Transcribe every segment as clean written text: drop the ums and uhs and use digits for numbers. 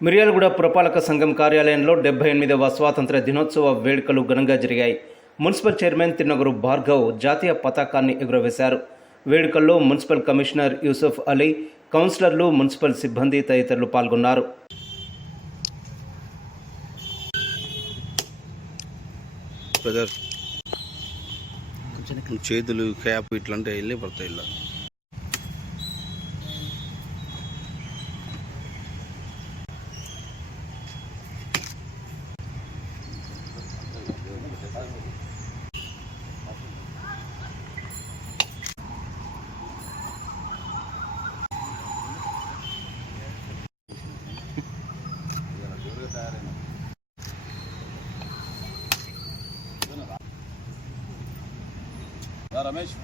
మిర్యాలగూడ పురపాలక సంఘం కార్యాలయంలో 78వ స్వాతంత్ర దినోత్సవ వేడుకలు ఘనంగా జరిగాయి. మున్సిపల్ చైర్మన్ తిన్నగురు భార్గవ్ జాతీయ పతాకాన్ని ఎగురవేశారు. వేడుకల్లో మున్సిపల్ కమిషనర్ యూసుఫ్ అలీ, కౌన్సిలర్లు, మున్సిపల్ సిబ్బంది తదితరులు పాల్గొన్నారు. చేతులు క్యాప్ ఇట్లంటే వెళ్ళి పడతాయి. ఇలా రమేష్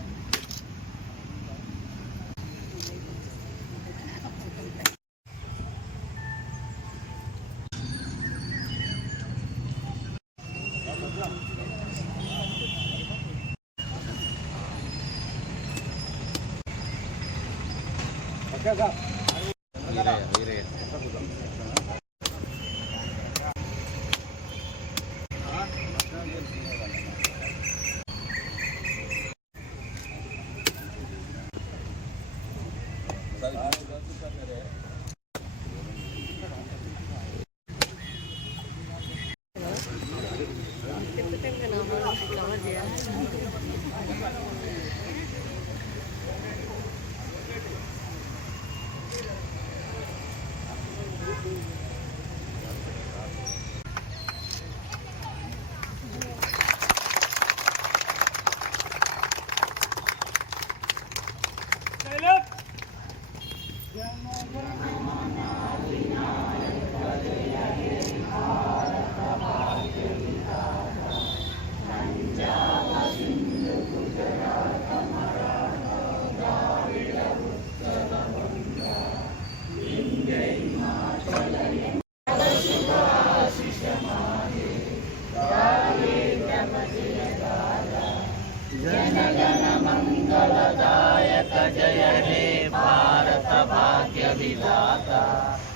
मंगलदायक जय हे भारत भाग्य विधाता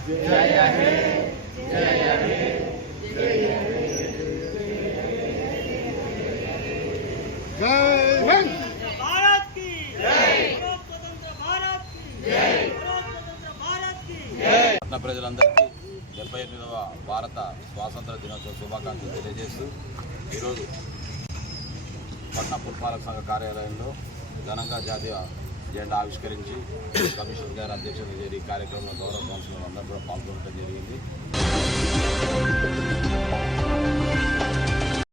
जय हे जय हे जय हे जय भारत की जय स्वतंत्र भारत की जय स्वतंत्र भारत की जय పట్టణ ప్రజలందరికీ 78వ భారత స్వాతంత్ర దినోత్సవ శుభాకాంక్షలు తెలియజేస్తూ ఈరోజు పట్టణ పురపాలక సంఘ కార్యాలయంలో ఘనంగా జాతీయ జెండా ఆవిష్కరించి కమిషనర్ గారి అధ్యక్షతన జరిగే కార్యక్రమంలో గౌరవ కౌన్సిలర్ అందరూ కూడా పాల్గొనడం జరిగింది.